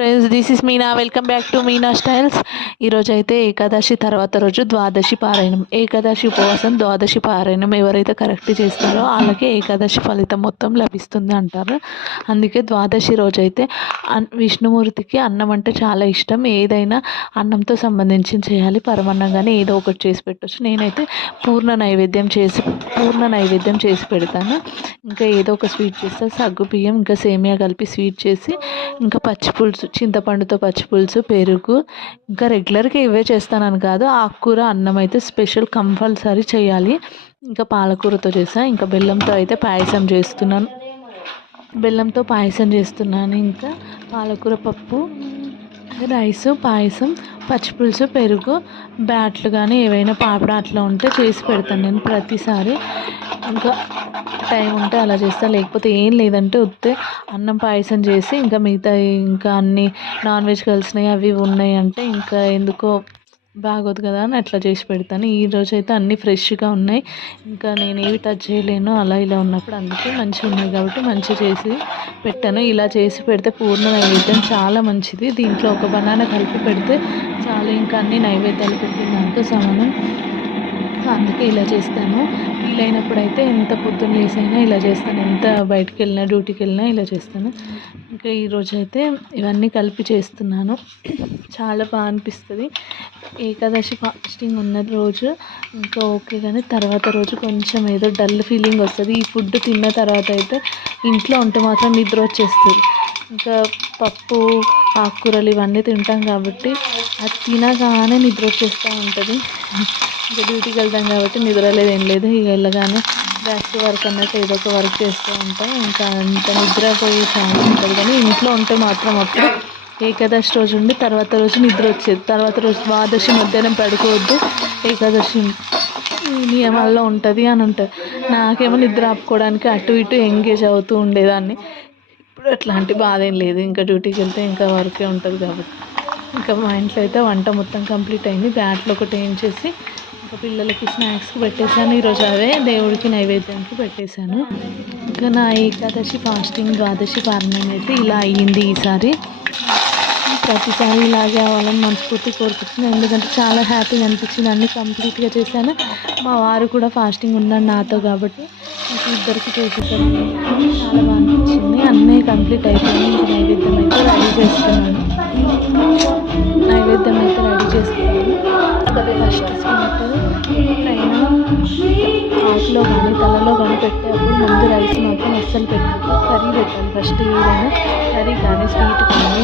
Friends, this is Meena. Welcome back to Meena styles. ఈరోజు అయితే ఏకాదశి తర్వాత రోజు ద్వాదశి పారాయణం. ఏకాదశి ఉపవాసం, ద్వాదశి పారాయణం ఎవరైతే కరెక్ట్ చేస్తారో వాళ్ళకి ఏకాదశి ఫలితం మొత్తం లభిస్తుంది అంటారు. అందుకే ద్వాదశి రోజు అయితే విష్ణుమూర్తికి అన్నం అంటే చాలా ఇష్టం. ఏదైనా అన్నంతో సంబంధించి చేయాలి, పరమాన్నం కానీ ఏదో ఒకటి చేసి పెట్టచ్చు. నేనైతే పూర్ణ నైవేద్యం చేసి పెడతాను. ఇంకా ఏదో ఒక స్వీట్ చేస్తాను, సగ్గు బియ్యం ఇంకా సేమియా కలిపి స్వీట్ చేసి, ఇంకా పచ్చిపులుసు, చింతపండుతో పచ్చిపులుసు, పెరుగు, ఇంకా రెగ్యులర్గా ఇవే చేస్తానని కాదు, ఆకుకూర అన్నం అయితే స్పెషల్ కంపల్సరీ చేయాలి. ఇంకా పాలకూరతో చేస్తాను. ఇంకా బెల్లంతో అయితే పాయసం చేస్తున్నాను. ఇంకా పాలకూర పప్పు, రైస్, పాయసం, పచ్చిపులుసు, పెరుగు, బ్యాట్లు కానీ ఏవైనా పాపడ అట్లా ఉంటే చేసి పెడతాను నేను ప్రతిసారి. ఇంకా టైం ఉంటే అలా చేస్తాను, లేకపోతే ఏం లేదంటే ఉత్తే అన్నం పాయసం చేసి ఇంకా మిగతా ఇంకా అన్నీ నాన్ వెజ్ కలిసినవి అవి ఉన్నాయి అంటే ఇంకా ఎందుకో బాగోదు కదా అని అట్లా చేసి పెడతాను. ఈరోజు అయితే అన్నీ ఫ్రెష్గా ఉన్నాయి, ఇంకా నేను ఏవి టచ్ చేయలేను అలా ఇలా ఉన్నప్పుడు, అందుకే మంచిగా ఉన్నాయి కాబట్టి మంచిగా చేసి పెట్టాను. ఇలా చేసి పెడితే పూర్ణ నైవేద్యం చాలా మంచిది. దీంట్లో ఒక బనానా కలిపి పెడితే చాలా, ఇంకా అన్ని నైవేద్యాలు పెట్టిన దాంతో సమానం. అందుకే ఇలా చేస్తాను. వీలైనప్పుడు అయితే ఎంత పొద్దున్న లేసైనా ఇలా చేస్తాను, ఎంత బయటికి వెళ్ళినా డ్యూటీకి వెళ్ళినా ఇలా చేస్తాను. ఇంకా ఈరోజు అయితే ఇవన్నీ కలిపి చేస్తున్నాను. చాలా బాగా అనిపిస్తుంది. ఏకాదశి ఫాస్టింగ్ ఉన్న రోజు ఇంకా ఓకే, కానీ తర్వాత రోజు కొంచెం ఏదో డల్ ఫీలింగ్ వస్తుంది. ఈ ఫుడ్ తిన్న తర్వాత అయితే ఇంట్లో ఉంటే మాత్రం నిద్ర వచ్చేస్తుంది. ఇంకా పప్పు, ఆకుకూరలు ఇవన్నీ తింటాం కాబట్టి అది తినగానే నిద్ర వచ్చేస్తూ ఉంటుంది. ఇంకా డ్యూటీకి వెళ్తాం కాబట్టి నిద్ర లేదు, ఏం లేదు. ఇక వెళ్ళగానే బ్యాక్ వర్క్ అన్నట్టు ఏదో ఒక వర్క్ చేస్తూ ఉంటాం. ఇంకా అంత నిద్రపోయే ఛాన్స్ ఉంటుంది. కానీ ఇంట్లో ఉంటే మాత్రం అప్పుడు ఏకాదశి రోజు ఉండి తర్వాత రోజు నిద్ర వచ్చేది. తర్వాత రోజు ద్వాదశి మధ్యాహ్నం పడుకోవద్దు, ఏకాదశి నియమాల్లో ఉంటుంది అని ఉంటుంది. నాకేమో నిద్ర ఆపుకోవడానికి అటు ఇటు ఎంగేజ్ అవుతూ ఉండేదాన్ని. ఇప్పుడు అట్లాంటి బాధ ఏం లేదు. ఇంకా డ్యూటీకి వెళ్తే ఇంకా వర్కే ఉంటుంది కాబట్టి. ఇంకా మా ఇంట్లో అయితే వంట మొత్తం కంప్లీట్ అయింది. బ్యాట్లో ఒకటి ఏం చేసి ఇంకా పిల్లలకి స్నాక్స్కి పెట్టేశాను. ఈరోజు అవే దేవుడికి నైవేద్యానికి పెట్టేశాను. ఇంకా నా ఏకాదశి ఫాస్టింగ్, ద్వాదశి పారాయణం అయితే ఇలా అయ్యింది ఈసారి. ప్రతిసారి ఇలాగే అవ్వాలని మనస్ఫూర్తి కోరుకుంటున్నాను, ఎందుకంటే చాలా హ్యాపీగా అనిపించింది. అన్నీ కంప్లీట్గా చేశాను. మా వారు కూడా ఫాస్టింగ్ ఉన్నాడు నాతో కాబట్టి ఇంకా ఇద్దరికి చేసేసాను. చాలా బాగా అనిపించింది. అన్నీ కంప్లీట్ అయిపోయింది. ఇంకా నైవేద్యం అయితే రెడీ చేస్తున్నాను. ఫస్ట్ స్వీట్ పైన ఆకులో కానీ తలలో కానీ పెట్టేటప్పుడు ముందు రైస్ మాత్రం అస్సలు పెట్టాలి, కర్రీ పెట్టాలి. ఫస్ట్ ఏదైనా కర్రీ కానీ స్వీట్ కానీ